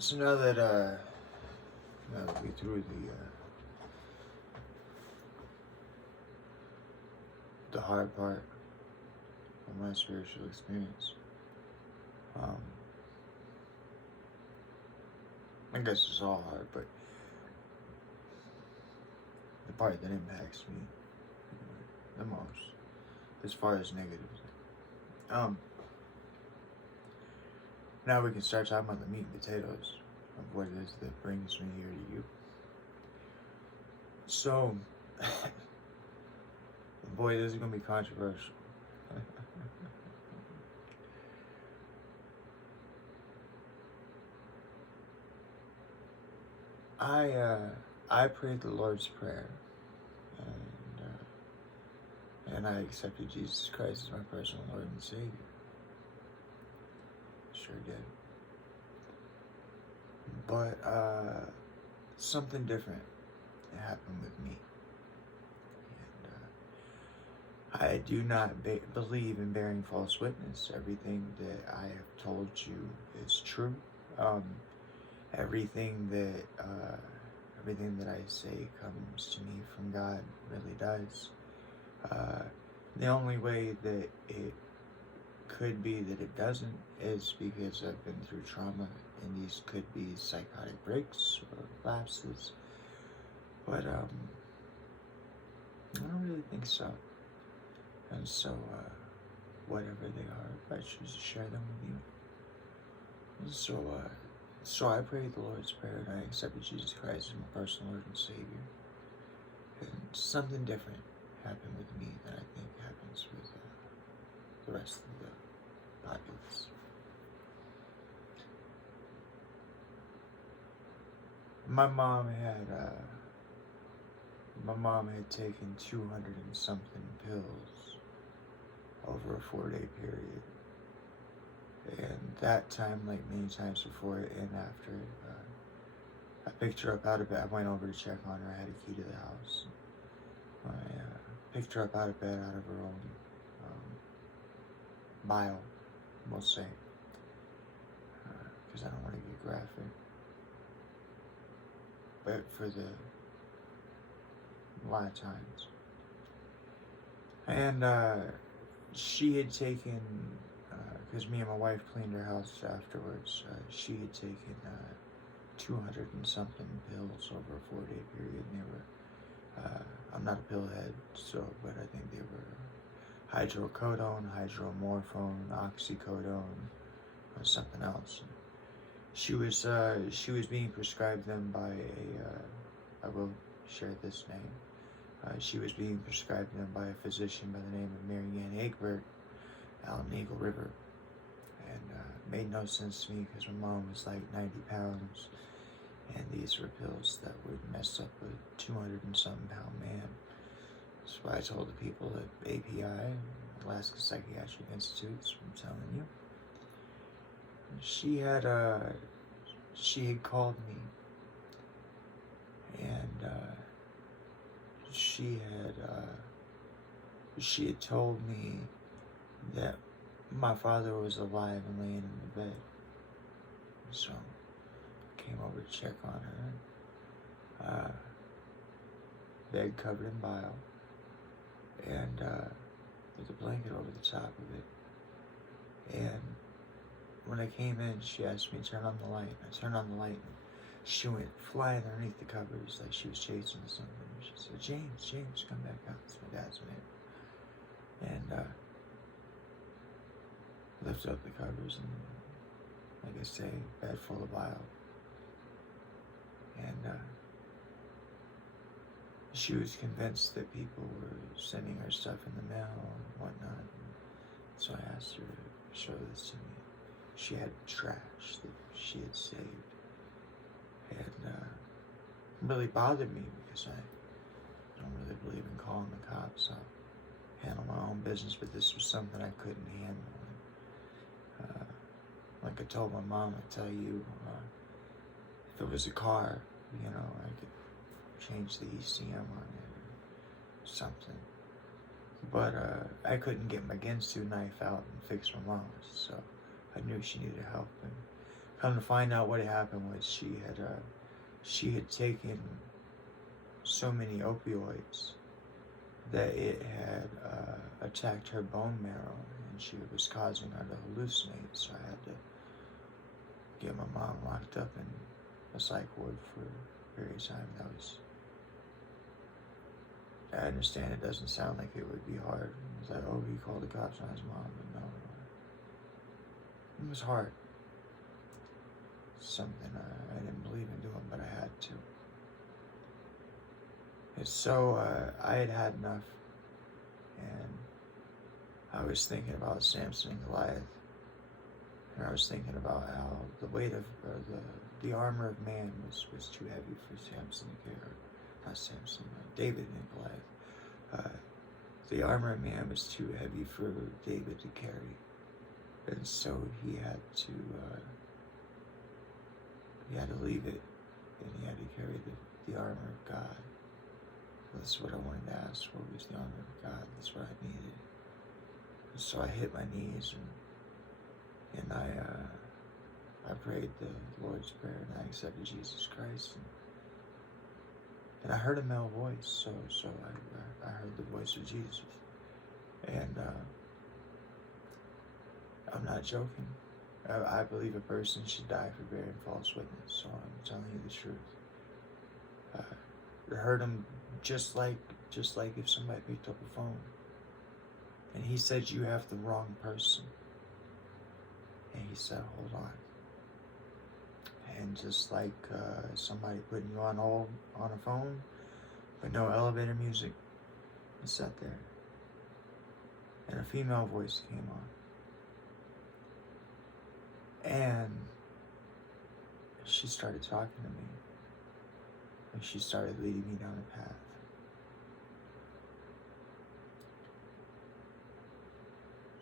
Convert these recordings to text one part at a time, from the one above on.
So now that we through the hard part of my spiritual experience, I guess it's all hard, but the part that impacts me the most, as far as negatives, now we can start talking about the meat and potatoes of what it is that brings me here to you. So, boy, this is gonna be controversial. I prayed the Lord's Prayer, and I accepted Jesus Christ as my personal Lord and Savior. Sure did. But something different happened with me, and I do not believe in bearing false witness. Everything that I have told you is true. Everything that I say comes to me from God, really does. The only way that it could be that it doesn't is because I've been through trauma, and these could be psychotic breaks or lapses. But I don't really think so. And so, whatever they are, I choose to share them with you. And so I prayed the Lord's Prayer, and I accepted Jesus Christ as my personal Lord and Savior. And something different happened with me than I think happens with the rest of the populace. My mom had taken 200 and something pills over a 4-day period. And that time, like many times before and after, I picked her up out of bed. I went over to check on her. I had a key to the house. I picked her up out of bed out of her own bile, we'll say, because I don't want to get graphic. But for the lot of times. And she had taken, because me and my wife cleaned her house afterwards, she had taken 200 and something pills over a 4-day period. And they were, I'm not a pillhead, but I think they were hydrocodone, hydromorphone, oxycodone, or something else. She was being prescribed them by I will share this name. She was being prescribed them by a physician by the name of Mary Ann Egbert out in Eagle River. And it made no sense to me because my mom was like 90 pounds, and these were pills that would mess up a 200 and something pound man. That's why I told the people at API, Alaska Psychiatric Institutes, I'm telling you. She had called me, and she had told me that my father was alive and laying in the bed. So I came over to check on her. Bed covered in bile, and with a blanket over the top of it. And when I came in, she asked me to turn on the light. I turned on the light, and she went flying underneath the covers like she was chasing something. She said, James, come back out. It's my dad's name. And lifted up the covers, and like I say, bed full of bile. And she was convinced that people were sending her stuff in the mail and whatnot. And so I asked her to show this to me. She had trash that she had saved. And it really bothered me because I don't really believe in calling the cops. I'll handle my own business, but this was something I couldn't handle. Like I told my mom, I tell you, if it was a car, I could change the ECM on it or something. But I couldn't get my Ginsu knife out and fix my mom's, so I knew she needed help. And Come to find out, what had happened was she had taken so many opioids that it had attacked her bone marrow, and she was causing her to hallucinate. So I had to get my mom locked up in a psych ward for a period of time. I understand it doesn't sound like it would be hard. It's like, oh, he called the cops on his mom, but no. It was hard. Something I didn't believe in doing, but I had to. And so I had enough, and I was thinking about Samson and Goliath, and I was thinking about how the weight of the armor of man was too heavy for Samson to carry. Not Samson, David and Goliath. The armor of man was too heavy for David to carry, and so he had to leave it, and he had to carry the armor of God. That's what I wanted to ask for, was the armor of God. That's what I needed. And so I hit my knees, and I prayed the Lord's Prayer, and I accepted Jesus Christ. And I heard a male voice, so I heard the voice of Jesus. And I'm not joking. I believe a person should die for bearing false witness, so I'm telling you the truth. I heard him just like if somebody picked up a phone and he said, you have the wrong person. And he said, hold on. And just like somebody putting you on a phone, but no elevator music, I sat there, and a female voice came on, and she started talking to me, and she started leading me down a path.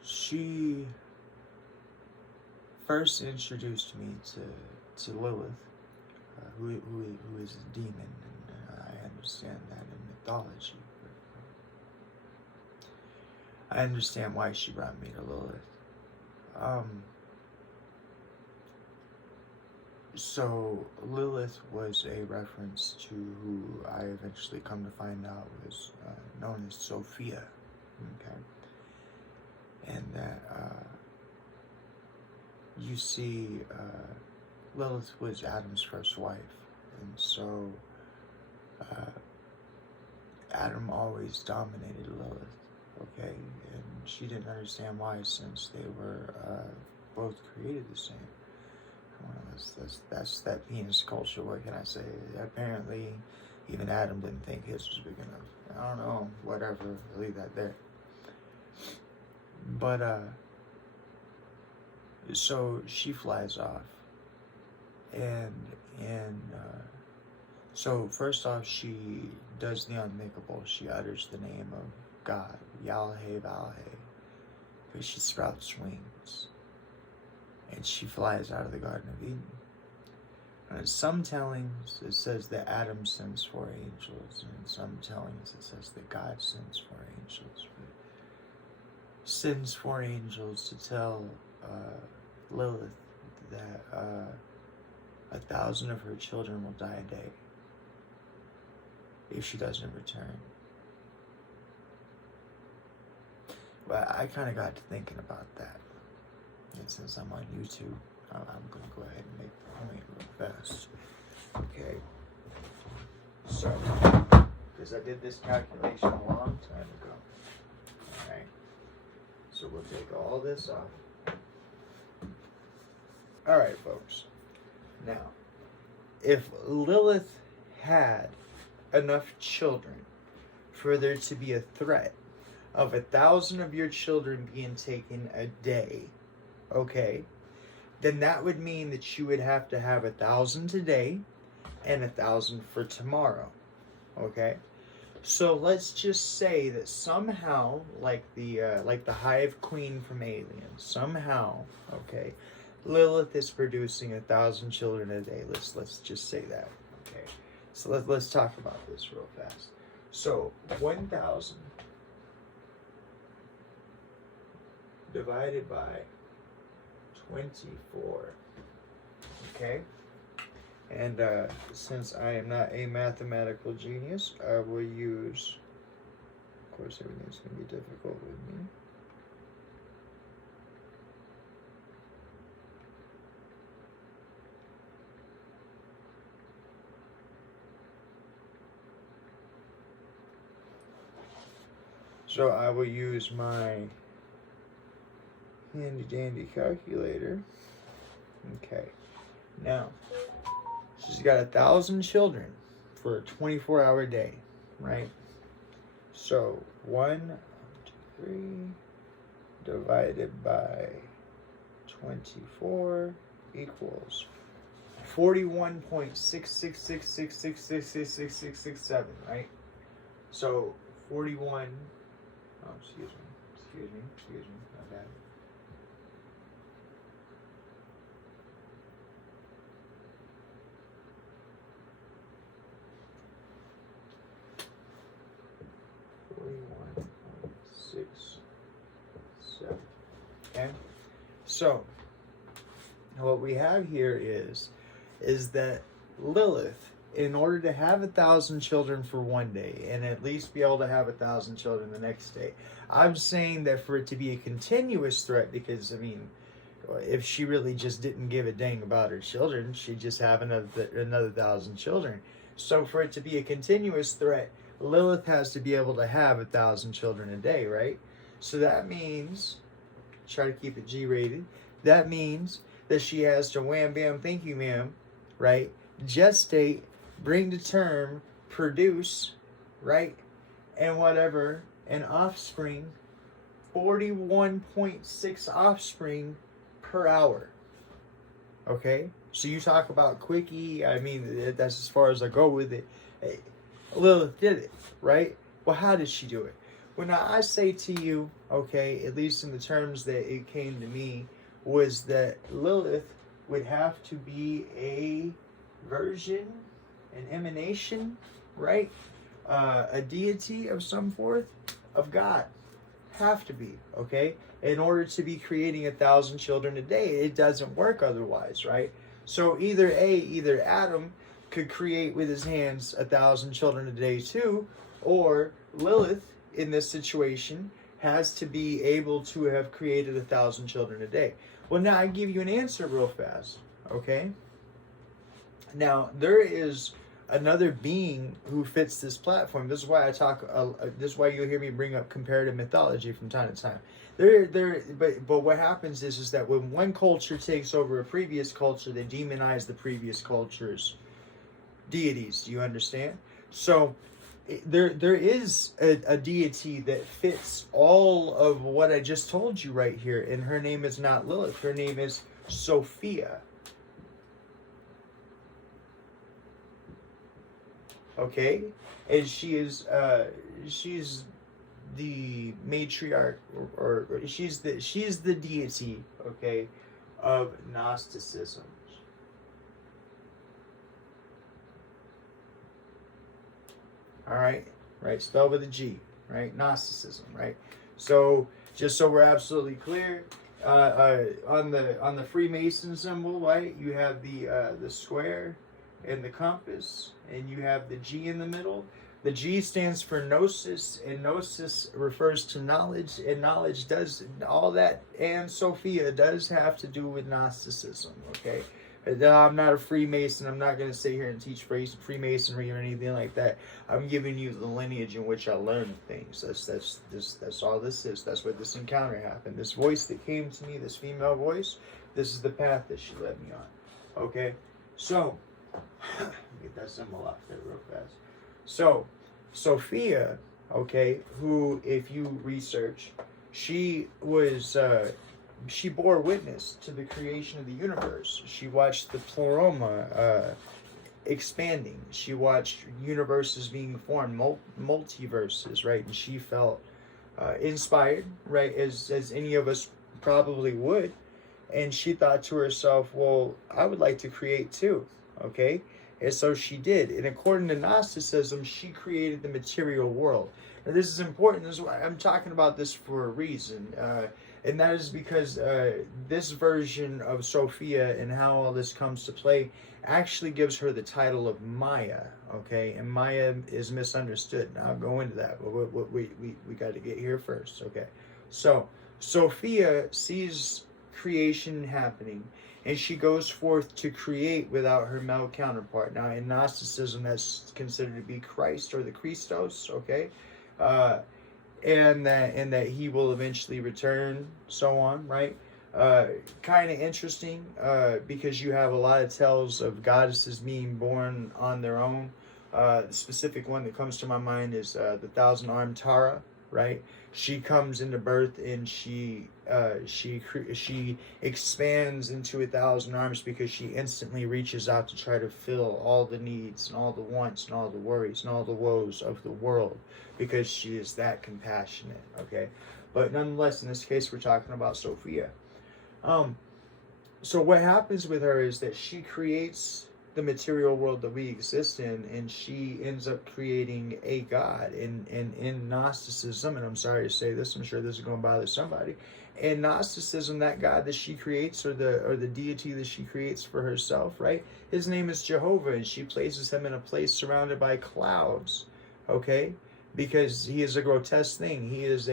She first introduced me to Lilith, who is a demon, and I understand that in mythology. I understand why she brought me to Lilith. So Lilith was a reference to who I eventually come to find out was known as Sophia, okay? And that you see, Lilith was Adam's first wife, and so Adam always dominated Lilith, okay? And she didn't understand why, since they were both created the same. Well, that's that penis culture. What can I say? Apparently, even Adam didn't think his was big enough. I don't know. Whatever. I'll leave that there. But so she flies off, and so first off, she does the unthinkable. She utters the name of God, Yahweh, because she sprouts wings. And she flies out of the Garden of Eden. And in some tellings, it says that Adam sends 4 angels. And in some tellings, it says that God sends 4 angels. But sends 4 angels to tell Lilith that 1,000 of her children will die a day if she doesn't return. But I kind of got to thinking about that. And since I'm on YouTube, I'm going to go ahead and make the point real fast. Okay. So, because I did this calculation a long time ago. Alright. So we'll take all this off. Alright, folks. Now, if Lilith had enough children for there to be a threat of 1,000 of your children being taken a day, okay, then that would mean that you would have to have 1,000 today and 1,000 for tomorrow, okay? So let's just say that somehow, like the Hive Queen from Alien, somehow, okay, Lilith is producing 1,000 children a day. Let's just say that, okay? So let's talk about this real fast. So 1,000 divided by 24 Okay? And since I am not a mathematical genius, I will use, of course, everything's going to be difficult with me. So I will use my handy dandy calculator. Okay. Now, she's got 1,000 children for a 24-hour day, right? So 1, 2, 3 divided by 24 equals 41.666666667, right? So 41. Oh, excuse me, my bad. Okay, so what we have here is that Lilith, in order to have 1,000 children for one day and at least be able to have 1,000 children the next day, I'm saying that for it to be a continuous threat, because I mean, if she really just didn't give a dang about her children, she'd just have another 1,000 children. So for it to be a continuous threat, Lilith has to be able to have 1,000 children a day, right? So that means, try to keep it G-rated, that means that she has to wham bam thank you ma'am, right? Gestate, bring to term, produce, right? And whatever, an offspring, 41.6 offspring per hour. Okay? So you talk about quickie, I mean, that's as far as I go with it. Hey, Lilith did it, right? Well, how did she do it? Well, now I say to you, okay, at least in the terms that it came to me, was that Lilith would have to be a version, an emanation, right? A deity of some sort of God. Have to be, okay? In order to be creating 1,000 children a day, it doesn't work otherwise, right? So either Adam could create with his hands 1,000 children a day too, or Lilith in this situation has to be able to have created 1,000 children a day. Well, now I give you an answer real fast, okay? Now there is another being who fits this platform. This is why I talk. This is why you'll hear me bring up comparative mythology from time to time. But what happens is that when one culture takes over a previous culture, they demonize the previous culture's deities. Do you understand? So there is a deity that fits all of what I just told you right here, and her name is not Lilith. Her name is Sophia. Okay, and she's the matriarch, or she's the deity, okay, of Gnosticism. All right, spelled with a G, right? Gnosticism, right? So just so we're absolutely clear, on the Freemason symbol, right? You have the square and the compass, and you have the G in the middle. The G stands for gnosis, and gnosis refers to knowledge, and knowledge does all that, and Sophia does have to do with Gnosticism, okay? I'm not a Freemason. I'm not going to sit here and teach Freemasonry or anything like that. I'm giving you the lineage in which I learned things. That's all this is. That's what this encounter happened. This voice that came to me, this female voice, this is the path that she led me on, okay? So get that symbol off there real fast. So, Sophia, okay, who, if you research, she bore witness to the creation of the universe. She watched the pleroma expanding. She watched universes being formed, multiverses, right? And she felt inspired, right, as any of us probably would. And she thought to herself, well, I would like to create too. Okay, and so she did. And according to Gnosticism, she created the material world. Now, this is important. This is why I'm talking about this for a reason. And that is because this version of Sophia and how all this comes to play actually gives her the title of Maya, okay? And Maya is misunderstood. Now I'll go into that, but we got to get here first, okay? So Sophia sees creation happening, and she goes forth to create without her male counterpart. Now in Gnosticism, that's considered to be Christ or the Christos, okay? And that he will eventually return, so on, right? Kind of interesting because you have a lot of tales of goddesses being born on their own. The specific one that comes to my mind is the thousand-armed Tara, right? She comes into birth and she expands into 1,000 arms because she instantly reaches out to try to fill all the needs and all the wants and all the worries and all the woes of the world, because she is that compassionate, okay? But nonetheless, in this case, we're talking about Sophia. So what happens with her is that she creates the material world that we exist in, and she ends up creating a god. In Gnosticism, and I'm sorry to say this, I'm sure this is going to bother somebody. In Gnosticism, that god that she creates, or the deity that she creates for herself, right? His name is Jehovah, and she places him in a place surrounded by clouds, okay? Because he is a grotesque thing. He is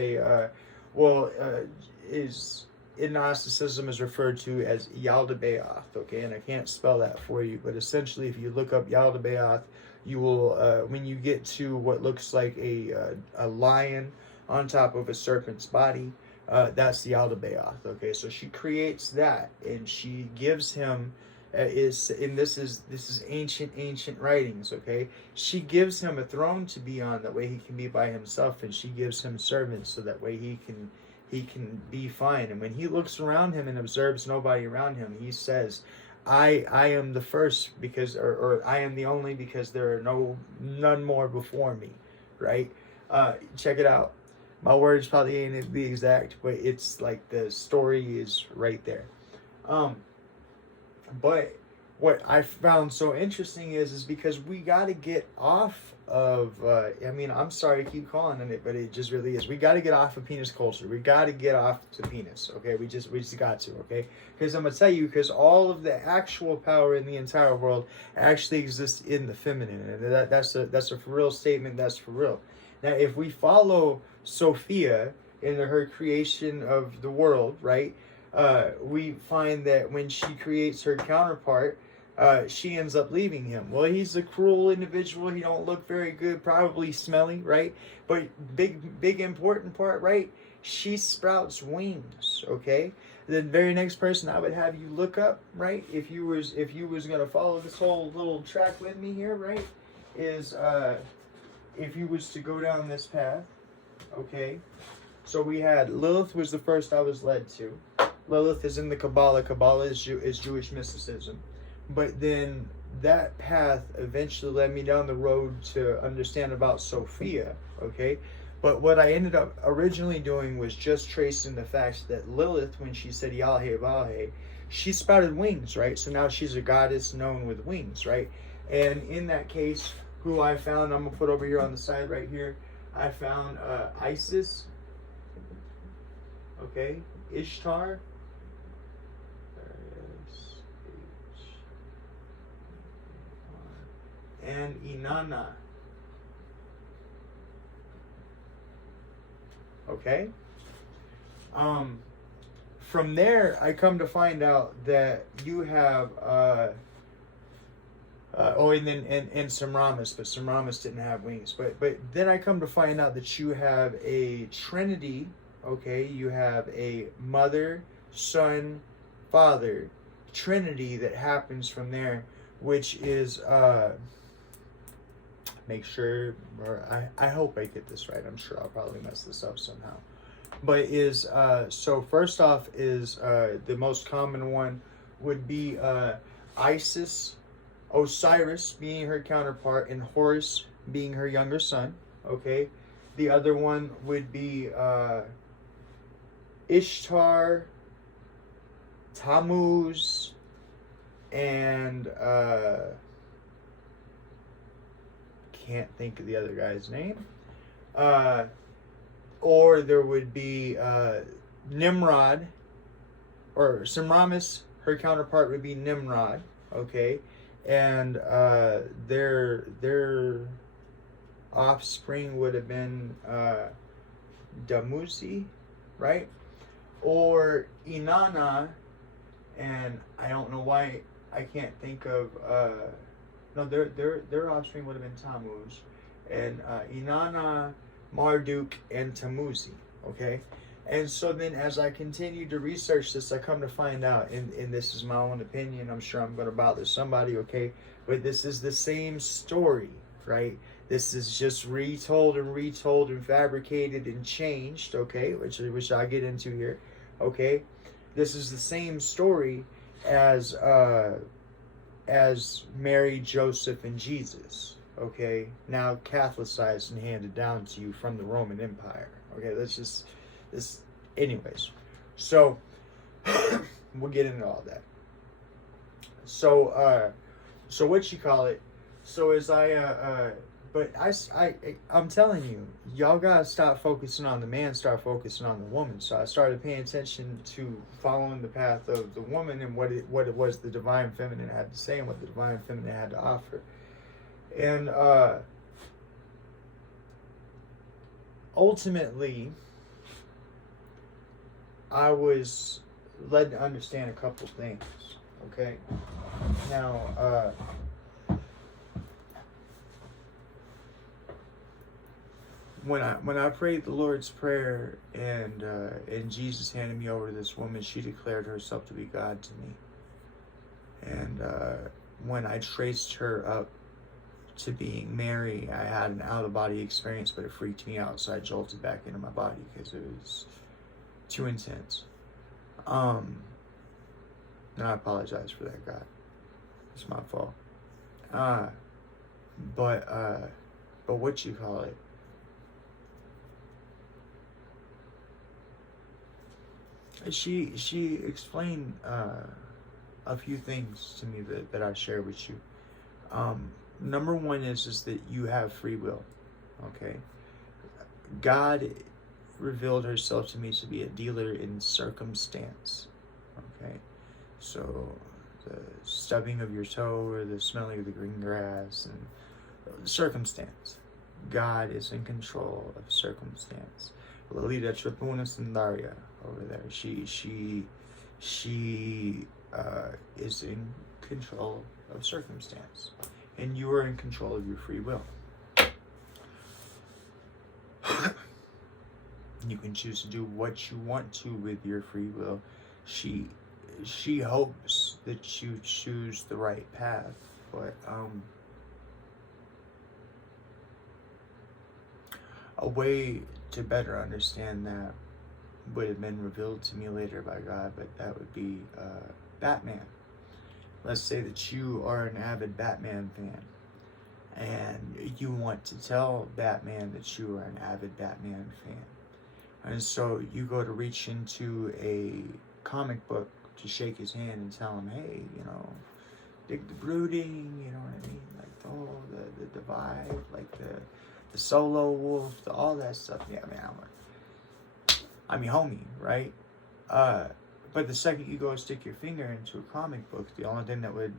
in Gnosticism is referred to as Yaldabaoth, okay? And I can't spell that for you, but essentially if you look up Yaldabaoth, you will, when you get to what looks like a lion on top of a serpent's body, that's the Yaldabaoth, okay? So she creates that, and she gives him, this is ancient writings, okay? She gives him a throne to be on, that way he can be by himself, and she gives him servants so that way he can be fine. And when he looks around him and observes nobody around him, he says, I am the first, because or I am the only, because there are none more before me, right? Check it out. My words probably ain't the exact, but it's like the story is right there. But what I found so interesting is because we got to get off of, I'm sorry to keep calling it, but it just really is. We got to get off of penis culture. We got to get off the penis, okay? We just got to, okay? Because I'm going to tell you, because all of the actual power in the entire world actually exists in the feminine. And that's a for real statement. That's for real. Now, if we follow Sophia in her creation of the world, right, we find that when she creates her counterpart, she ends up leaving him. Well, he's a cruel individual. He don't look very good, probably smelly, right? But big important part, right? She sprouts wings, okay? The very next person I would have you look up, right? If you was gonna follow this whole little track with me here, right? Is if you was to go down this path, okay? So we had Lilith was the first I was led to. Lilith is in the Kabbalah. Kabbalah is Jewish mysticism. But then that path eventually led me down the road to understand about Sophia, okay? But what I ended up originally doing was just tracing the fact that Lilith, when she said Yahweh Vahe, she sprouted wings, right? So now she's a goddess known with wings, right? And in that case, who I found, I'm going to put over here on the side right here, I found Isis, okay? Ishtar, and Inanna. Okay? From there, I come to find out that you have, and Semiramis, but Semiramis didn't have wings. But then I come to find out that you have a trinity, okay? You have a mother, son, father, trinity that happens from there, which is, make sure, or I hope I get this right. I'm sure I'll probably mess this up somehow. But is, so first off is, the most common one would be Isis, Osiris being her counterpart, and Horus being her younger son, okay? The other one would be Ishtar, Tammuz, and can't think of the other guy's name. Or there would be Nimrod, or Semiramis, her counterpart would be Nimrod, okay? And their offspring would have been Damuzi, right? Or Inanna, and I don't know why I can't think of no, their offspring would have been Tammuz, and Inanna, Marduk, and Tamuzi. Okay, and so then as I continue to research this, I come to find out, and this is my own opinion. I'm sure I'm going to bother somebody. Okay, but this is the same story, right? This is just retold and fabricated and changed. Okay, which I get into here. Okay, this is the same story as Mary, Joseph, and Jesus. Okay, now Catholicized and handed down to you from the Roman Empire. Okay, that's just this. Anyways, so we'll get into all that. So what you call it? So as I'm telling you, y'all gotta stop focusing on the man, start focusing on the woman. So I started paying attention to following the path of the woman and what it was the divine feminine had to say and what the divine feminine had to offer. And ultimately, I was led to understand a couple things. Okay, now. When I prayed the Lord's Prayer and Jesus handed me over to this woman, she declared herself to be God to me. And when I traced her up to being Mary, I had an out-of-body experience, but it freaked me out, so I jolted back into my body because it was too intense. And I apologize for that, God. It's my fault. But what you call it? She explained a few things to me that I share with you. Number one is that you have free will. Okay, God revealed herself to me to be a dealer in circumstance. Okay, so the stubbing of your toe or the smelling of the green grass and circumstance. God is in control of circumstance. Lolita Tripuna Sundaria over there. She is in control of circumstance, and you are in control of your free will. You can choose to do what you want to with your free will. She hopes that you choose the right path, but a way to better understand that would have been revealed to me later by God, but that would be Batman. Let's say that you are an avid Batman fan, and you want to tell Batman that you are an avid Batman fan. And so you go to reach into a comic book to shake his hand and tell him, hey, dig the brooding, you know what I mean? Like, the vibe, like the solo wolf, all that stuff. Yeah, man, I'm your homie, right? But the second you go stick your finger into a comic book, the only thing that would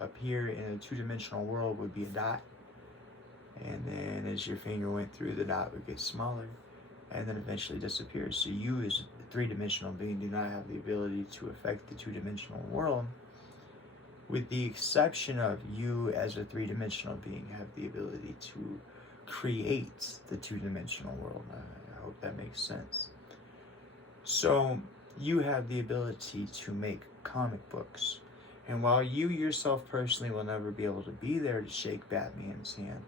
appear in a two-dimensional world would be a dot. And then as your finger went through, the dot would get smaller and then eventually disappear. So you as a three-dimensional being do not have the ability to affect the two-dimensional world, with the exception of you as a three-dimensional being have the ability to create the two-dimensional world. I hope that makes sense. So you have the ability to make comic books. And while you yourself personally will never be able to be there to shake Batman's hand,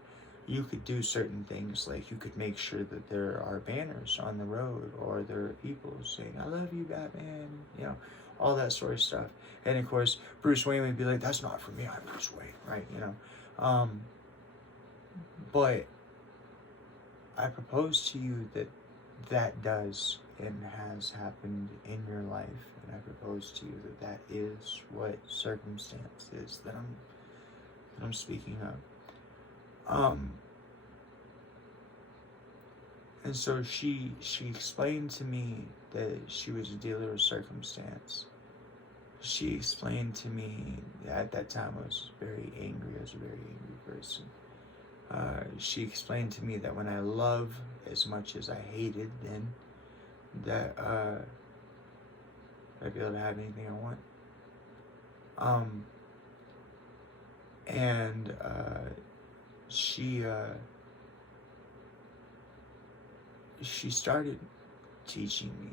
you could do certain things, like you could make sure that there are banners on the road, or there are people saying, I love you, Batman, all that sort of stuff. And of course, Bruce Wayne would be like, that's not for me, I'm Bruce Wayne, right? But I propose to you that does and has happened in your life, and I propose to you that is what circumstance is that I'm speaking of. And so she explained to me that she was a dealer of circumstance. She explained to me, at that time I was very angry. I was a very angry person. She explained to me that when I love as much as I hated then, that I'd be able to have anything I want. And she started teaching me,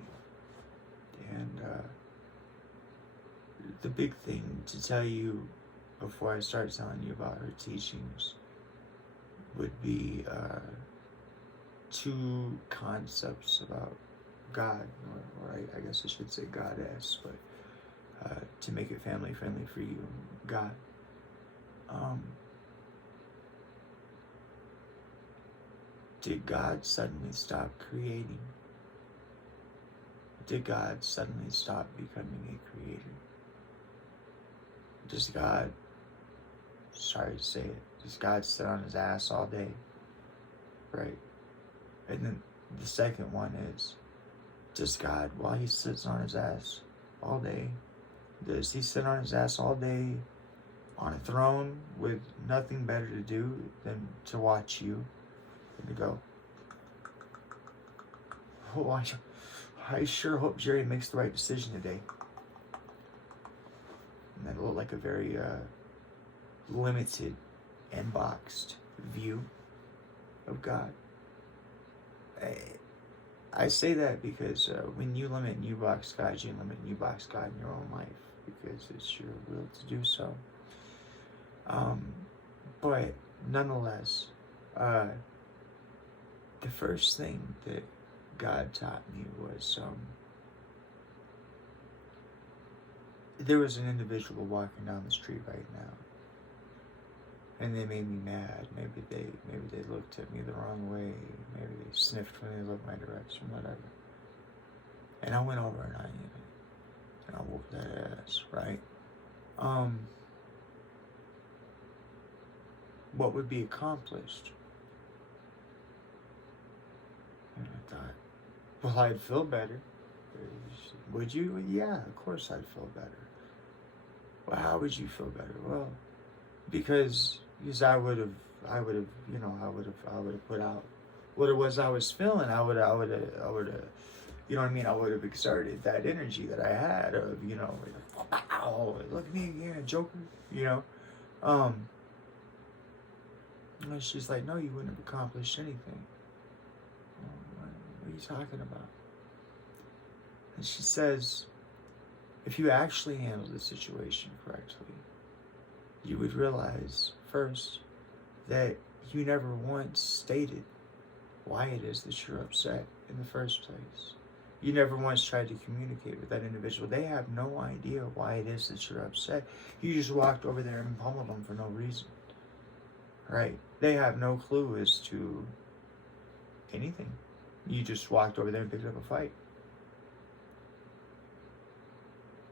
and the big thing to tell you before I start telling you about her teachings would be two concepts about God, or I guess I should say goddess, but to make it family friendly for you, God. Did God suddenly stop creating? Did God suddenly stop becoming a creator? Does God, sorry to say it, does God sit on his ass all day? Right? And then the second one is, does God, while he sits on his ass all day, does he sit on his ass all day on a throne with nothing better to do than to watch you and to go, oh, I sure hope Jerry makes the right decision today. And that looked like a very limited and boxed view of God. I say that because when you limit and you box God, you limit and you box God in your own life, because it's your will to do so. But nonetheless, the first thing that God taught me was there was an individual walking down the street right now, and they made me mad. Maybe they looked at me the wrong way. Maybe they sniffed when they looked my direction, whatever. And I went over and I whooped that ass, right? What would be accomplished? And I thought, well, I'd feel better. Would you? Yeah, of course I'd feel better. Well, how would you feel better? Well, because I would have put out what it was I was feeling. I would have, you know what I mean? I would have exerted that energy that I had of, like, wow, look at me again, Joker, And she's like, no, you wouldn't have accomplished anything. What are you talking about? And she says, if you actually handle the situation correctly, you would realize first that you never once stated why it is that you're upset in the first place. You never once tried to communicate with that individual. They have no idea why it is that you're upset. You just walked over there and pummeled them for no reason. Right? They have no clue as to anything. You just walked over there and picked up a fight.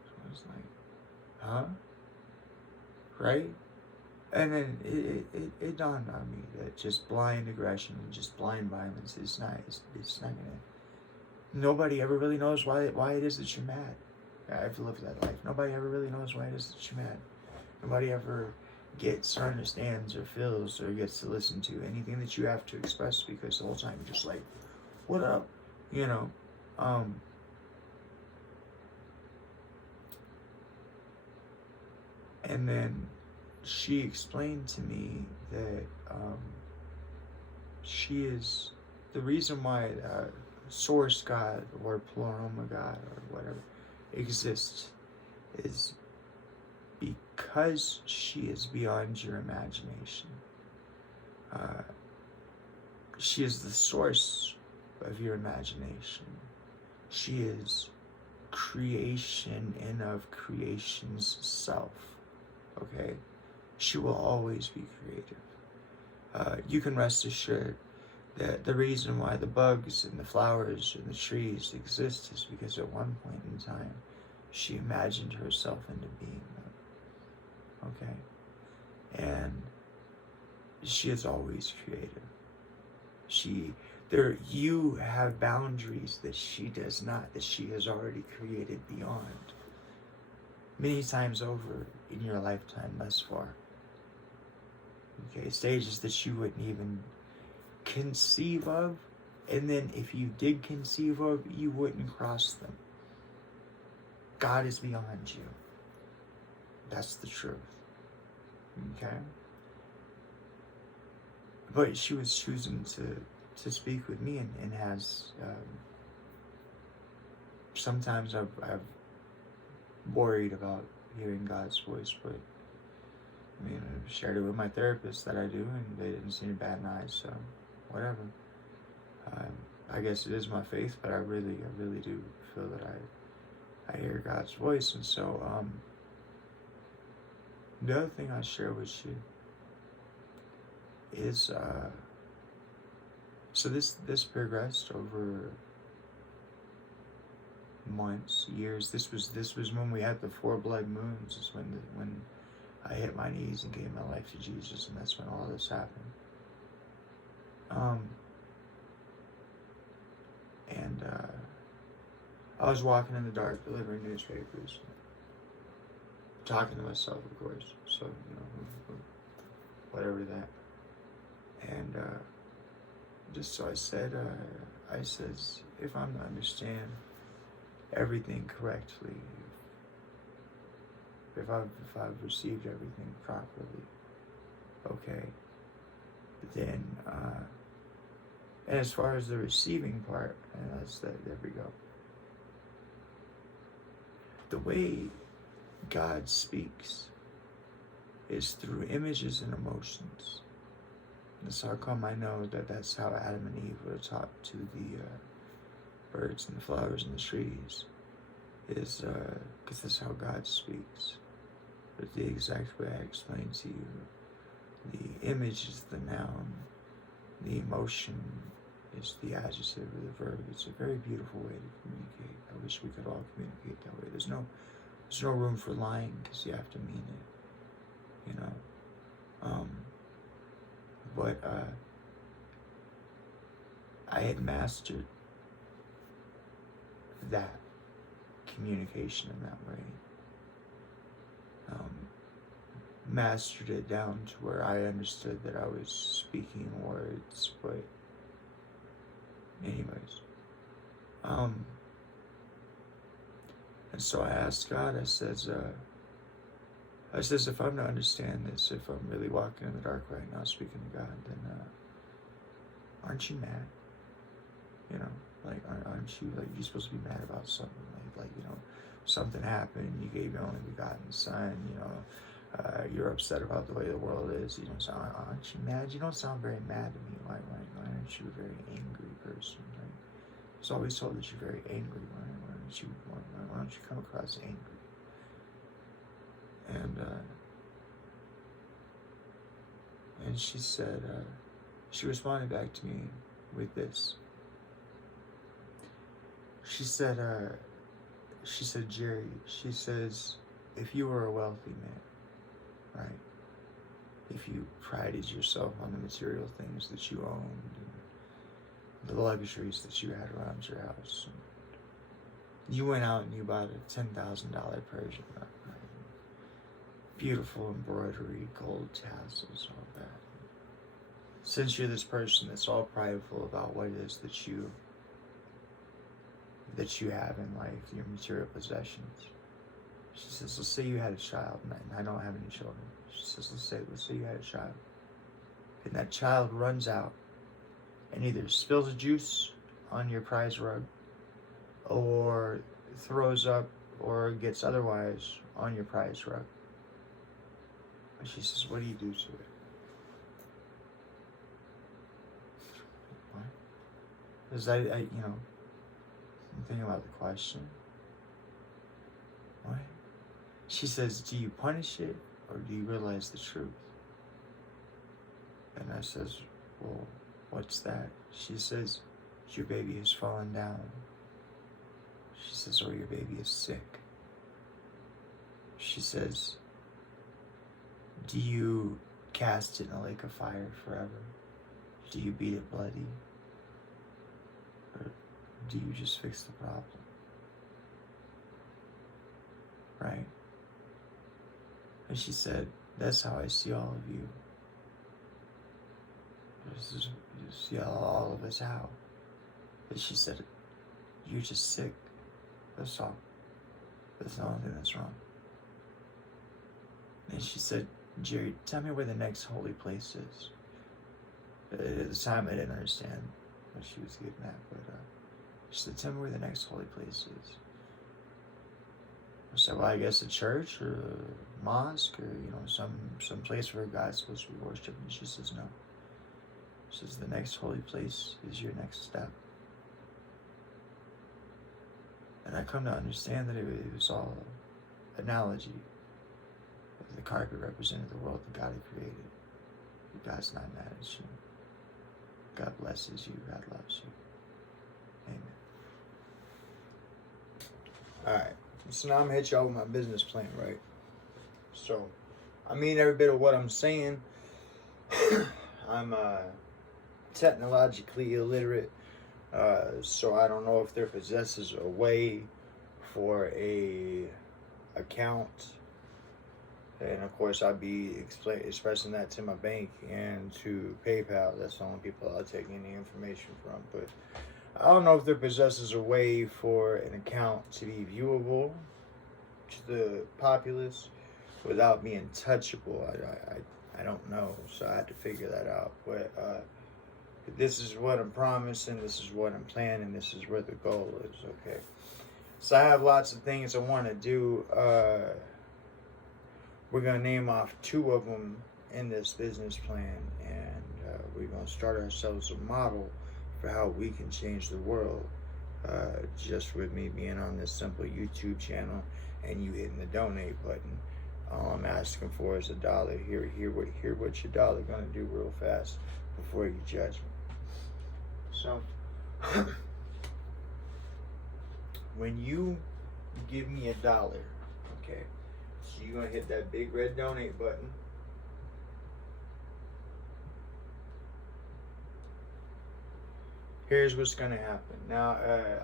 So I was like, huh? Right? And then it dawned on me that just blind aggression and just blind violence is not gonna. Nobody ever really knows why it is that you're mad. I've lived that life. Nobody ever really knows why it is that you're mad. Nobody ever gets or understands or feels or gets to listen to anything that you have to express, because the whole time you're just like, what up? And then she explained to me that she is the reason why Source God or Pleroma God or whatever exists is because she is beyond your imagination. She is the source of your imagination. She is creation and of creation's self. Okay? She will always be creative. You can rest assured that the reason why the bugs and the flowers and the trees exist is because at one point in time, she imagined herself into being them. Okay? And she is always creative. You have boundaries that she does not, that she has already created beyond. Many times over in your lifetime thus far. Okay, stages that you wouldn't even conceive of, and then if you did conceive of, you wouldn't cross them. God is beyond you. That's the truth. Okay? But she was choosing to speak with me, and has sometimes I've worried about hearing God's voice, but I mean, I shared it with my therapist that I do, and they didn't see any bad eyes, so whatever. I guess it is my faith, but I really do feel that I hear God's voice. And so the other thing I share with you is so this progressed over months, years. This was when we had the 4 blood moons. Is when I hit my knees and gave my life to Jesus, and that's when all this happened. I was walking in the dark, delivering newspapers, talking to myself, of course. So whatever that. And just so I said, if I'm to understand everything correctly, if I've received everything properly, okay, then and as far as the receiving part, there we go. The way God speaks is through images and emotions. That's how come I know that's how Adam and Eve were taught to the birds and the flowers and the trees, is because that's how God speaks. But the exact way I explained to you, the image is the noun, the emotion is the adjective or the verb. It's a very beautiful way to communicate. I wish we could all communicate that way. There's no room for lying, because you have to mean it, you know. But I had mastered that communication in that way. Mastered it down to where I understood that I was speaking words, but anyways. And so I asked God, I says, if I'm to understand this, if I'm really walking in the dark right now speaking to God, then aren't you mad? You know, like, aren't you, like, you're supposed to be mad about something, like something happened, you gave your only begotten son, you're upset about the way the world is, so aren't you mad? You don't sound very mad to me. Why aren't you a very angry person? Right? I was always told that you're very angry. Why don't you come across angry? And she said, she responded back to me with this. She said, Jerry, she says, if you were a wealthy man, right? If you prided yourself on the material things that you owned, and the luxuries that you had around your house, and you went out and you bought a $10,000 Persian rug, right? Beautiful embroidery, gold tassels, all that. Since you're this person that's all prideful about what it is that you have in life, your material possessions. She says, let's say you had a child, and I don't have any children. She says, let's say you had a child. And that child runs out and either spills juice on your prize rug, or throws up, or gets otherwise on your prize rug. And she says, what do you do to it? What? Because I'm thinking about the question. What? She says, do you punish it, or do you realize the truth? And I says, well, what's that? She says, your baby has fallen down. She says, or your baby is sick. She says, do you cast it in a lake of fire forever? Do you beat it bloody? do you just fix the problem? Right? And she said, that's how I see all of you. You see all of us how. And she said, you're just sick. That's all. That's the only thing that's wrong. And she said, Jerry, tell me where the next holy place is. At the time, I didn't understand what she was getting at, but she said, tell me where the next holy place is. I said, well, I guess a church or a mosque or, some place where God's supposed to be worshipped. And she says, no. She says, the next holy place is your next step. And I come to understand that it was all analogy. The carpet represented the world that God had created. But God's not mad at you. God blesses you. God loves you. Amen. Alright. So now I'm going to hit y'all with my business plan, right? So, I mean every bit of what I'm saying. I'm technologically illiterate. So I don't know if there possesses a way for a account. And of course I'll be expressing that to my bank and to PayPal. That's the only people I'll take any information from. But I don't know if there possesses a way for an account to be viewable to the populace without being touchable. I don't know. So I had to figure that out. But this is what I'm promising. This is what I'm planning. This is where the goal is. Okay. So I have lots of things I want to do. We're going to name off 2 of them in this business plan, and we're going to start ourselves a model for how we can change the world, just with me being on this simple YouTube channel and you hitting the donate button. All I'm asking for is $1. Hear what your $1 going to do real fast before you judge me. So, when you give me $1, okay, so you're going to hit that big red donate button. Here's what's going to happen. Now,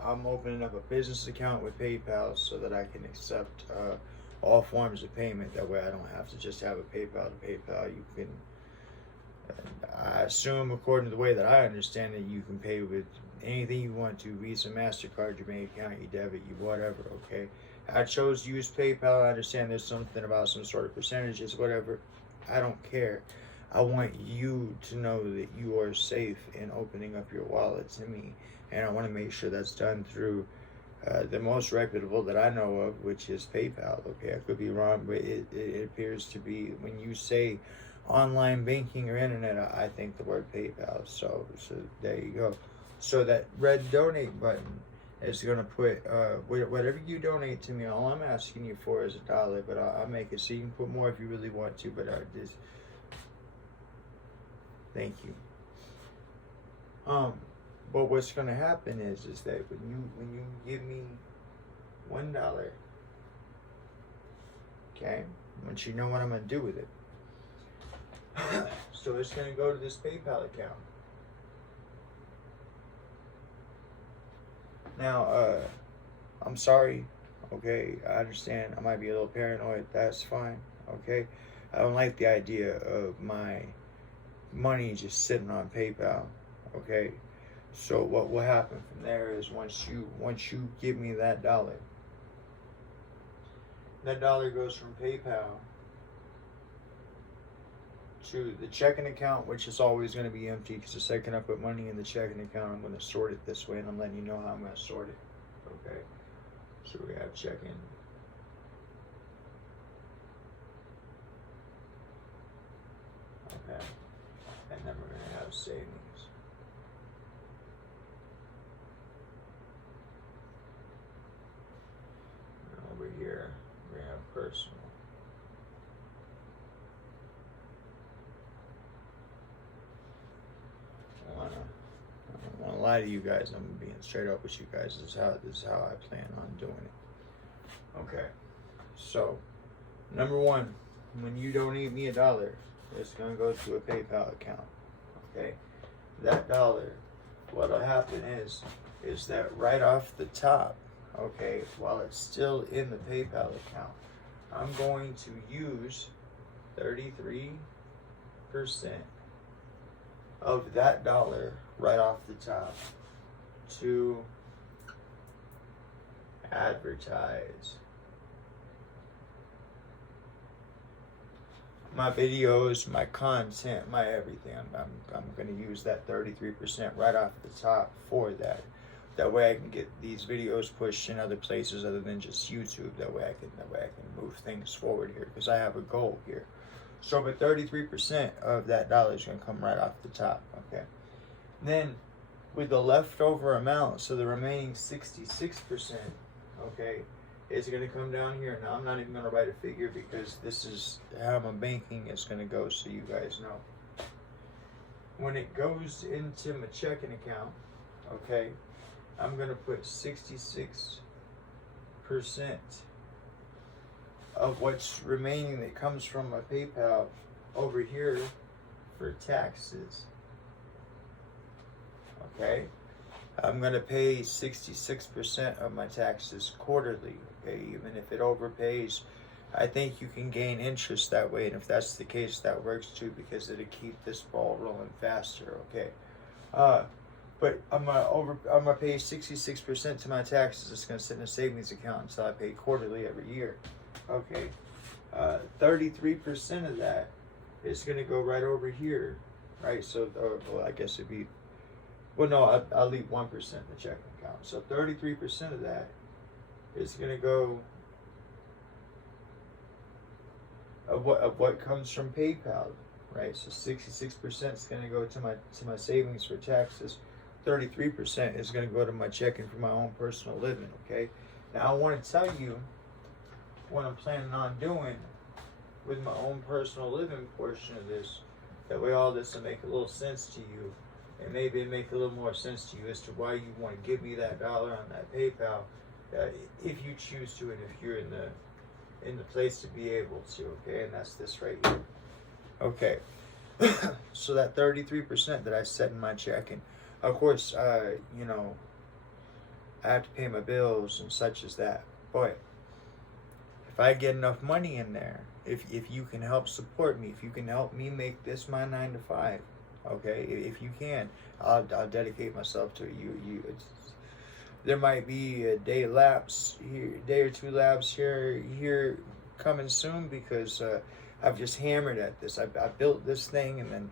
I'm opening up a business account with PayPal so that I can accept all forms of payment. That way I don't have to just have a PayPal to PayPal. You can, I assume, according to the way that I understand it, you can pay with anything you want to. Visa, MasterCard, your bank account, your debit, your whatever, okay? I chose to use PayPal. I understand there's something about some sort of percentages, whatever. I don't care. I want you to know that you are safe in opening up your wallet to me. And I want to make sure that's done through the most reputable that I know of, which is PayPal. Okay, I could be wrong, but it appears to be, when you say online banking or internet, I think the word PayPal. So there you go. So that red donate button is going to put whatever you donate to me. All I'm asking you for is $1, but I'll make it so you can put more if you really want to. But thank you. But what's going to happen is that when you give me $1, okay, I want you to know what I'm going to do with it. So it's going to go to this PayPal account. Now, I'm sorry, okay, I understand I might be a little paranoid, that's fine, okay? I don't like the idea of my money just sitting on PayPal, okay? So what will happen from there is once you give me that $1 goes from PayPal to the checking account, which is always going to be empty, because the second I put money in the checking account, I'm going to sort it this way, and I'm letting you know how I'm going to sort it. Okay, so we have checking. Okay, and then we're going to have savings. And over here, we have personal. I don't want to lie to you guys. I'm being straight up with you guys. This is how I plan on doing it. Okay. So, number one, when you donate me $1, it's gonna go to a PayPal account. Okay. That $1, what'll happen is is that right off the top, okay, while it's still in the PayPal account, I'm going to use 33% of that dollar right off the top to advertise my videos, my content, my everything. I'm going to use that 33% right off the top for that. That way I can get these videos pushed in other places other than just YouTube. That way I can move things forward here, because I have a goal here. So, but 33% of that dollar is going to come right off the top. Okay. Then with the leftover amount, so the remaining 66%, okay, is going to come down here. Now, I'm not even going to write a figure because this is how my banking is going to go, so you guys know. When it goes into my checking account, okay, I'm going to put 66% of what's remaining that comes from my PayPal over here for taxes. Okay? I'm going to pay 66% of my taxes quarterly. Okay? Even if it overpays, I think you can gain interest that way. And if that's the case, that works too, because it'll keep this ball rolling faster. Okay? But I'm gonna pay 66% to my taxes. It's gonna sit in a savings account until I pay quarterly every year. Okay, 33% of that is gonna go right over here, right? So, well, I guess it'd be, well, no, I'll leave 1% in the checking account. So 33% of that is gonna go of what comes from PayPal, right? So 66% is gonna go to my savings for taxes. 33% is going to go to my checking for my own personal living, okay? Now, I want to tell you what I'm planning on doing with my own personal living portion of this. That way all this will make a little sense to you, and maybe it make a little more sense to you as to why you want to give me that dollar on that PayPal, if you choose to, and if you're in the place to be able to, okay? And that's this right here. Okay. So that 33% that I set in my checking, of course, you know, I have to pay my bills and such as that. But if I get enough money in there, if you can help support me, if you can help me make this my 9 to 5, okay, if you can, I'll dedicate myself to it. There might be a day lapse here, day or two lapse here coming soon, because I've just hammered at this. I built this thing, and then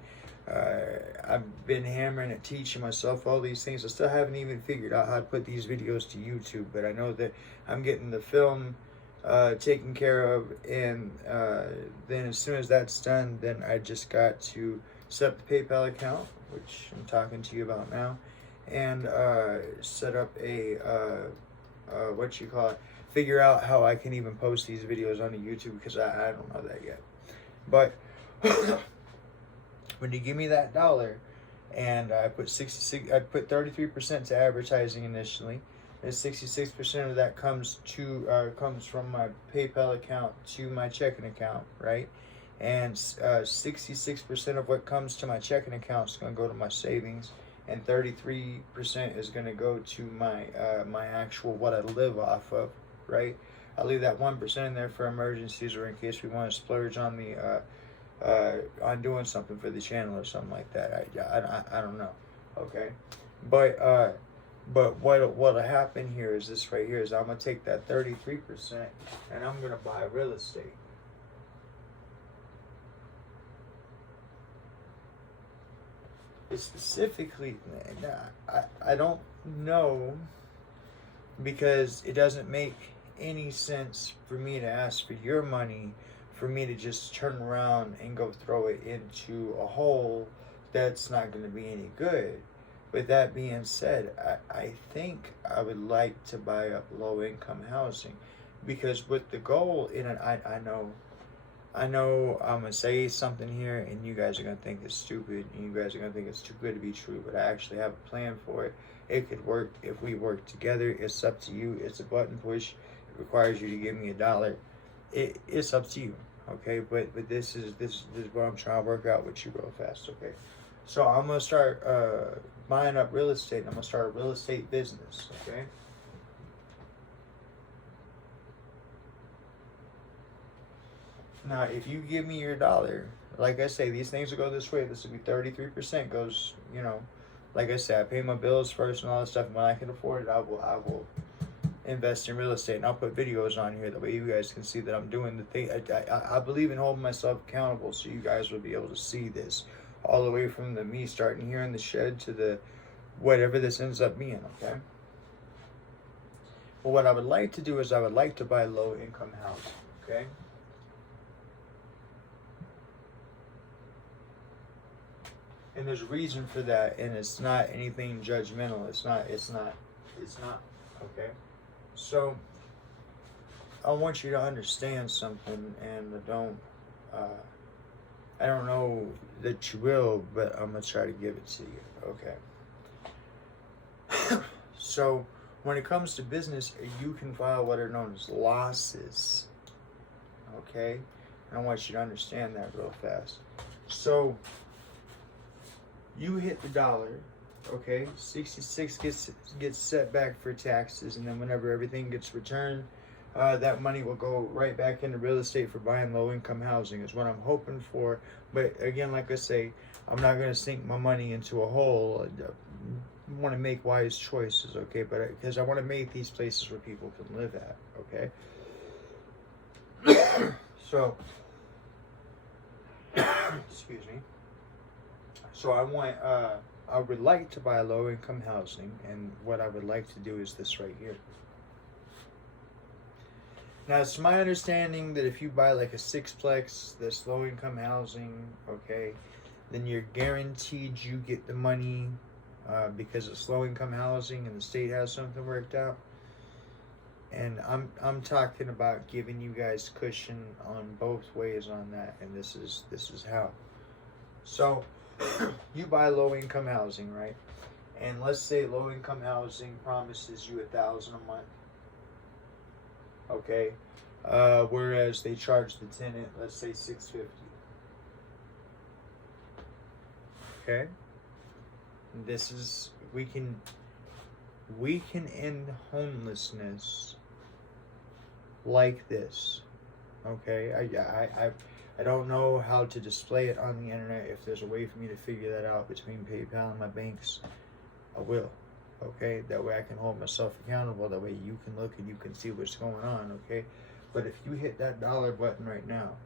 I've been hammering at teaching myself all these things. I still haven't even figured out how to put these videos to YouTube, but I know that I'm getting the film taken care of, and then as soon as that's done, then I just got to set up the PayPal account, which I'm talking to you about now, and set up a figure out how I can even post these videos onto YouTube, because I don't know that yet. But when you give me that dollar, and I put 33% to advertising initially, and 66% of that comes from my PayPal account to my checking account, right? And 66% of what comes to my checking account is going to go to my savings, and 33% is going to go to my my actual what I live off of, right? I'll leave that 1% in there for emergencies, or in case we want to splurge on the on doing something for the channel or something like that. I don't know, okay? But what'll happen here is this right here, is I'm gonna take that 33% and I'm gonna buy real estate. It's specifically, I don't know, because it doesn't make any sense for me to ask for your money, for me to just turn around and go throw it into a hole that's not going to be any good. With that being said, I think I would like to buy up low-income housing, because with the goal in it, I know I'm going to say something here, and you guys are going to think it's stupid, and you guys are going to think it's too good to be true, but I actually have a plan for it. It could work if we work together. It's up to you. It's a button push. It requires you to give me $1. It's up to you, okay? But this is what I'm trying to work out with you real fast, okay? So I'm gonna start buying up real estate. I'm gonna start a real estate business. Okay. Now, if you give me your dollar, like I say, these things will go this way. This will be 33% goes. Like I said, I pay my bills first and all that stuff. And when I can afford it, I will invest in real estate, and I'll put videos on here that way you guys can see that I'm doing the thing. I believe in holding myself accountable, so you guys will be able to see this all the way from the me starting here in the shed to the whatever this ends up being. Okay. Well, what I would like to do is I would like to buy low income housing. Okay. And there's a reason for that, and it's not anything judgmental. It's not. Okay. So I want you to understand something, and I don't know that you will, but I'm gonna try to give it to you. Okay. So when it comes to business, you can file what are known as losses. Okay. And I want you to understand that real fast. So you hit the dollar, okay? 66 gets set back for taxes, and then whenever everything gets returned, that money will go right back into real estate for buying low-income housing is what I'm hoping for. But again, like I say, I'm not going to sink my money into a hole. I want to make wise choices, okay? But because I want to make these places where people can live at, okay? So, excuse me. So I would like to buy low income housing, and what I would like to do is this right here. Now, it's my understanding that if you buy like a sixplex, this low income housing, okay, then you're guaranteed you get the money because it's low income housing and the state has something worked out. And I'm talking about giving you guys cushion on both ways on that, and this is how. So you buy low income housing, right? And let's say low income housing promises you $1,000 a month. Okay. Whereas they charge the tenant, let's say $650. Okay. This is we can end homelessness like this. Okay. I don't know how to display it on the internet. If there's a way for me to figure that out between PayPal and my banks, I will. Okay, that way I can hold myself accountable. That way you can look and you can see what's going on. Okay, but if you hit that dollar button right now,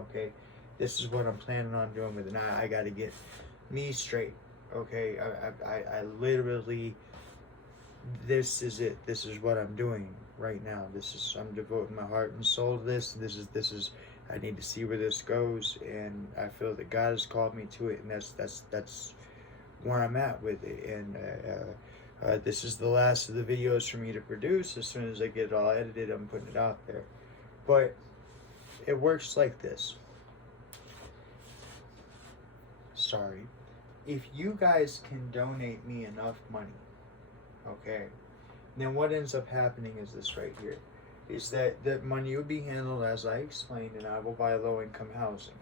okay, this is what I'm planning on doing with it. Now I got to get me straight. Okay, I literally, this is it. This is what I'm doing right now. I'm devoting my heart and soul to this. This is. I need to see where this goes, and I feel that God has called me to it, and that's where I'm at with it. And this is the last of the videos for me to produce. As soon as I get it all edited, I'm putting it out there. But it works like this. Sorry. If you guys can donate me enough money, okay, then what ends up happening is this right here. Is that the money will be handled as I explained, and I will buy low-income housing.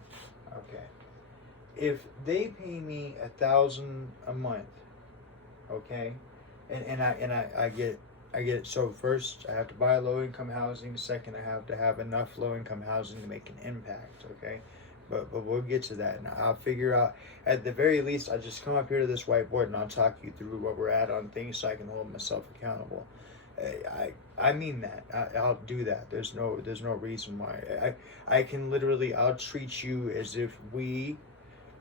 Okay. If they pay me $1,000 a month, okay, and I get it. So first, I have to buy low-income housing. Second, I have to have enough low-income housing to make an impact. Okay, but we'll get to that, and I'll figure out. At the very least, I'll just come up here to this whiteboard and I'll talk you through where we're at on things so I can hold myself accountable. I mean that. I'll do that. There's no reason why. I can literally, I'll treat you as if we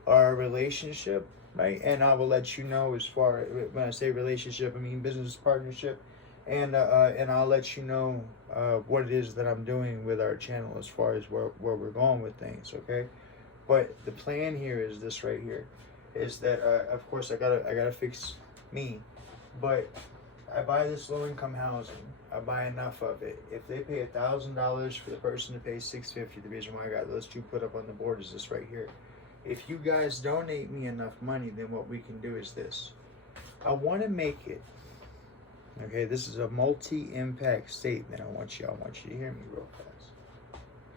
are a relationship, right? And I will let you know as far, when I say relationship, I mean business partnership. And I'll let you know what it is that I'm doing with our channel as far as where we're going with things, okay? But the plan here is this right here, is that of course I gotta fix me, but I buy this low-income housing. I buy enough of it. If they pay $1,000 for the person to pay $650, the reason why I got those two put up on the board is this right here. If you guys donate me enough money, then what we can do is this. I want to make it. Okay, this is a multi-impact statement. I want you to hear me real fast.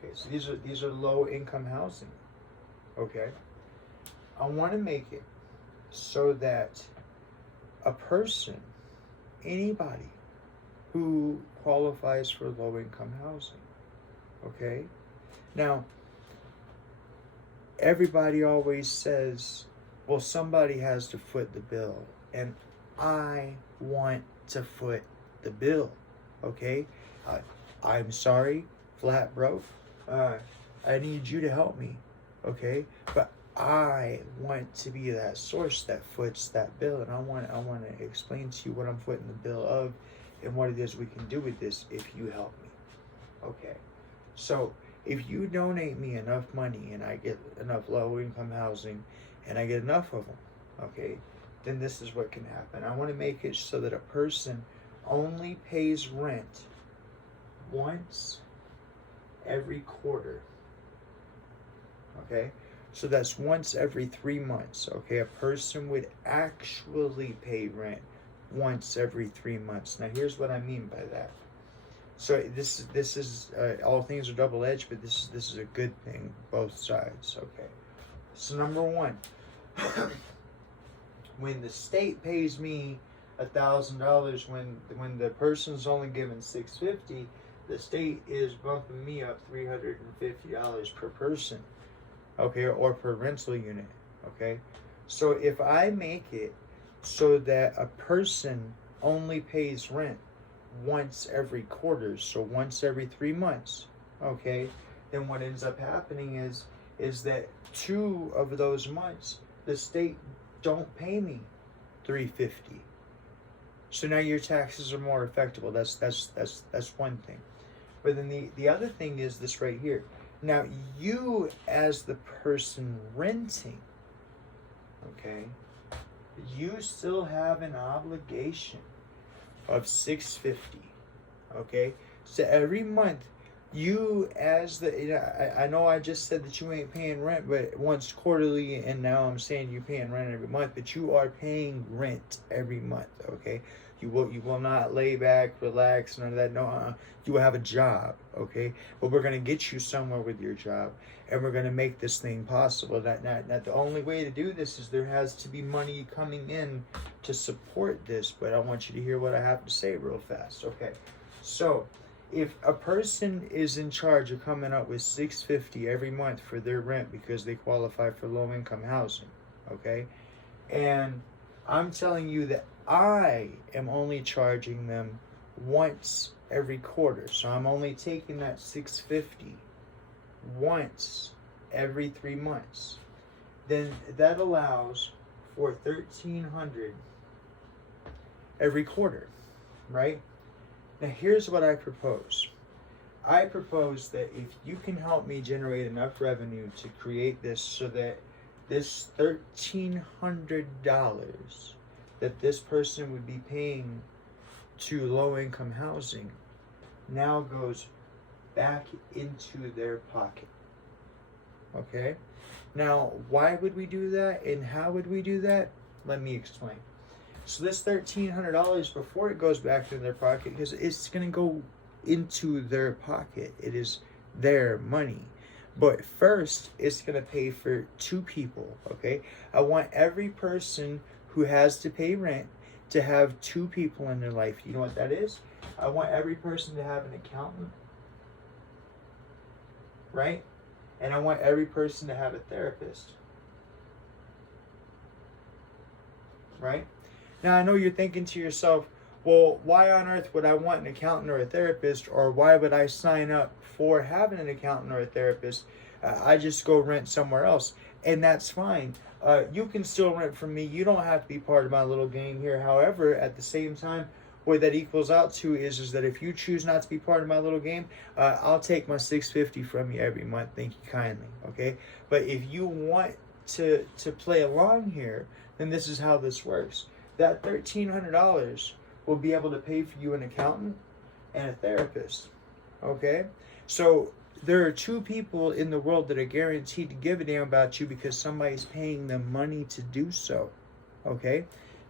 Okay, so these are low-income housing. Okay, I want to make it so that a person, anybody who qualifies for low-income housing, okay? Now, everybody always says, well, somebody has to foot the bill, and I want to foot the bill, okay? I'm sorry, flat broke. I need you to help me, okay? But I want to be that source that foots that bill, and I want to explain to you what I'm footing the bill of, and what it is we can do with this if you help me, okay? So if you donate me enough money and I get enough low-income housing, and I get enough of them, okay, then this is what can happen. I want to make it so that a person only pays rent once every quarter, okay? So that's once every 3 months, okay? A person would actually pay rent once every 3 months. Now, here's what I mean by that. So this is all things are double-edged, but this is a good thing, both sides, okay? So number one, when the state pays me $1,000, when the person's only given $650, the state is bumping me up $350 per person, okay, or per rental unit, okay? So if I make it so that a person only pays rent once every quarter, so once every 3 months, okay, then what ends up happening is that 2 of those months the state don't pay me $350. So now your taxes are more effective. That's one thing. But then the other thing is this right here. Now you as the person renting, okay, you still have an obligation of $650. Okay, so every month you as the, I know I just said that you ain't paying rent but once quarterly, and now I'm saying you're paying rent every month, but you are paying rent every month, okay? You will not lay back, relax, none of that. No, you will have a job, okay? But we're going to get you somewhere with your job, and we're going to make this thing possible. Not the only way to do this is there has to be money coming in to support this, but I want you to hear what I have to say real fast, okay? So if a person is in charge of coming up with $650 every month for their rent because they qualify for low-income housing, okay? And I'm telling you that I am only charging them once every quarter. So I'm only taking that $650 once every 3 months. Then that allows for $1,300 every quarter, right? Now here's what I propose. I propose that if you can help me generate enough revenue to create this so that this $1,300 that this person would be paying to low-income housing now goes back into their pocket. Okay? Now, why would we do that and how would we do that? Let me explain. So this $1,300, before it goes back into their pocket, because it's going to go into their pocket. It is their money. But first, it's going to pay for 2 people, okay? I want every person who has to pay rent to have 2 people in their life. You know what that is? I want every person to have an accountant, right? And I want every person to have a therapist, right? Now, I know you're thinking to yourself, well, why on earth would I want an accountant or a therapist, or why would I sign up for having an accountant or a therapist? I just go rent somewhere else, and that's fine. You can still rent from me. You don't have to be part of my little game here. However, at the same time, what that equals out to is that if you choose not to be part of my little game, I'll take my $650 from you every month. Thank you kindly, okay? But if you want to play along here, then this is how this works. That $1,300 will be able to pay for you an accountant and a therapist, okay? So there are 2 people in the world that are guaranteed to give a damn about you because somebody's paying them money to do so, okay?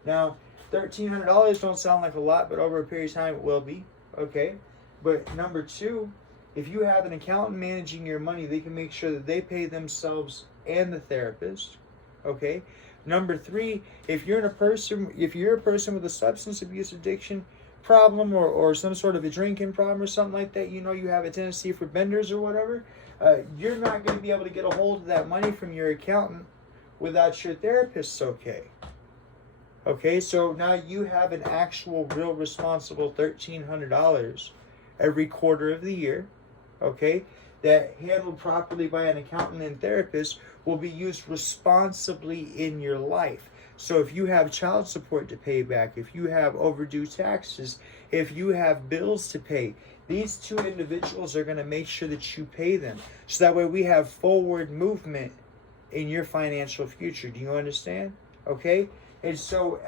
Now, $1,300 don't sound like a lot, but over a period of time it will be, okay? But number 2, if you have an accountant managing your money, they can make sure that they pay themselves and the therapist, okay? Number three, if you're a person with a substance abuse addiction problem, or some sort of a drinking problem or something like that, you have a tendency for benders or whatever, you're not going to be able to get a hold of that money from your accountant without your therapist's okay. Okay, so now you have an actual, real responsible $1,300 every quarter of the year, okay, that handled properly by an accountant and therapist will be used responsibly in your life. So if you have child support to pay back, if you have overdue taxes, if you have bills to pay, these two individuals are going to make sure that you pay them. So that way we have forward movement in your financial future. Do you understand? Okay? And so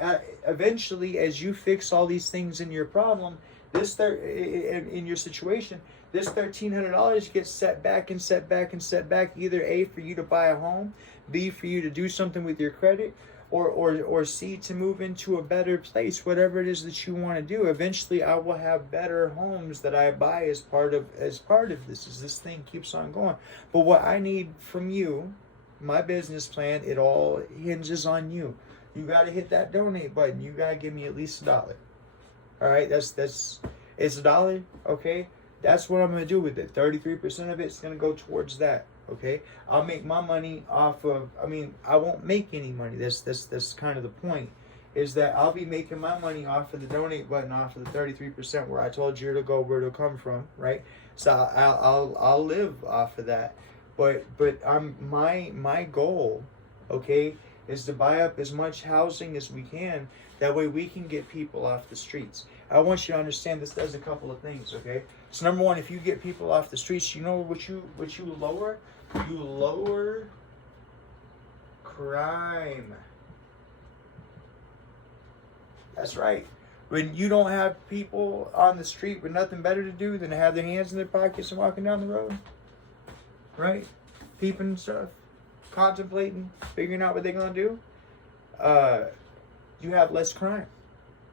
eventually, as you fix all these things in your problem, in your situation, this $1,300 gets set back and set back and set back. Either A, for you to buy a home, B, for you to do something with your credit, or C, to move into a better place. Whatever it is that you want to do. Eventually, I will have better homes that I buy as part of this. As this thing keeps on going. But what I need from you, my business plan, it all hinges on you. You got to hit that donate button. You got to give me at least $1. All right, it's $1. Okay, that's what I'm gonna do with it. 33% of it's gonna go towards that. Okay, I'll make my money off of. I won't make any money. That's kind of the point. Is that I'll be making my money off of the donate button, off of the 33% where I told you to go, where to come from, right? So I'll live off of that. But my goal, okay, is to buy up as much housing as we can. That way we can get people off the streets. I want you to understand this does a couple of things, okay? So number one, if you get people off the streets, you know what you lower? You lower crime. That's right. When you don't have people on the street with nothing better to do than to have their hands in their pockets and walking down the road, right? Peeping stuff, contemplating, figuring out what they're going to do, you have less crime,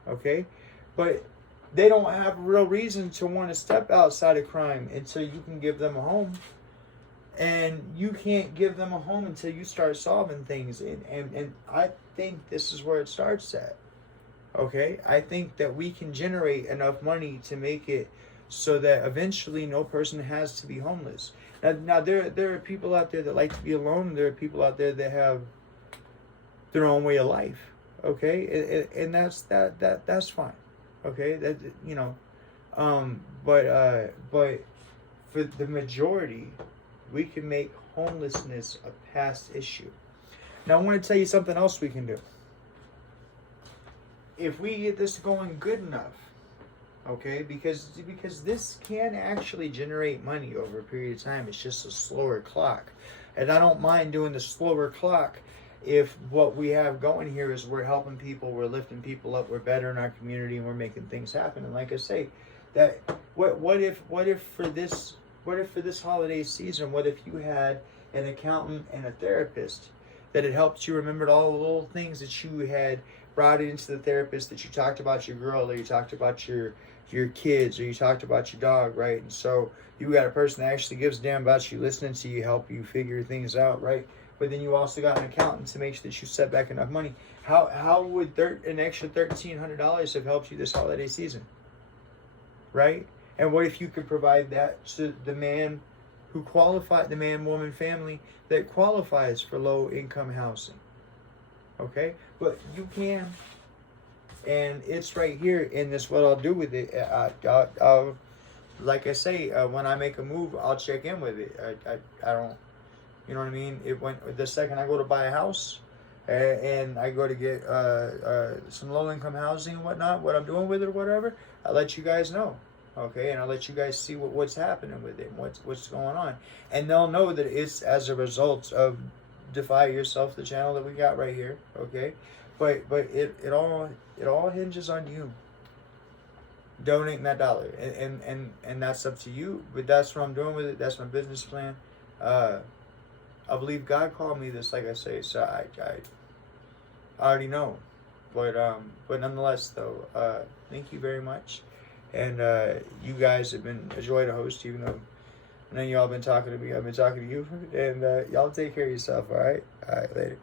okay? But they don't have a real reason to want to step outside of crime until you can give them a home. And you can't give them a home until you start solving things. And I think this is where it starts at, okay? I think that we can generate enough money to make it so that eventually no person has to be homeless. Now there are people out there that like to be alone. There are people out there that have their own way of life. Okay, and that's fine. Okay, but for the majority, we can make homelessness a past issue. Now I want to tell you something else we can do. If we get this going good enough, okay, because this can actually generate money over a period of time. It's just a slower clock, and I don't mind doing the slower clock if what we have going here is we're helping people, we're lifting people up, we're better in our community, and we're making things happen. And like I say, that what if for this holiday season, what if you had an accountant and a therapist that had helped you remembered all the little things that you had brought into the therapist, that you talked about your girl, or you talked about your kids, or you talked about your dog, right? And so you got a person that actually gives a damn about you, listening to you, help you figure things out, right? But then you also got an accountant to make sure that you set back enough money. How would an extra $1,300 have helped you this holiday season, right? And what if you could provide that to the man who qualified, the man, woman, family that qualifies for low income housing? Okay, but you can, and it's right here in this. What I'll do with it, I'll like I say, when I make a move, I'll check in with it. I don't. You know what I mean? The second I go to buy a house, and I go to get some low-income housing and whatnot, what I'm doing with it or whatever, I'll let you guys know, okay? And I'll let you guys see what's happening with it, and what's going on, and they'll know that it's as a result of Defy Yourself, the channel that we got right here, okay? But it all hinges on you donating that $1, and that's up to you. But that's what I'm doing with it. That's my business plan. I believe God called me this, like I say, so I already know. But nonetheless, though, thank you very much. And you guys have been a joy to host, even though I know y'all been talking to me. I've been talking to you. And y'all take care of yourself, all right? All right, later.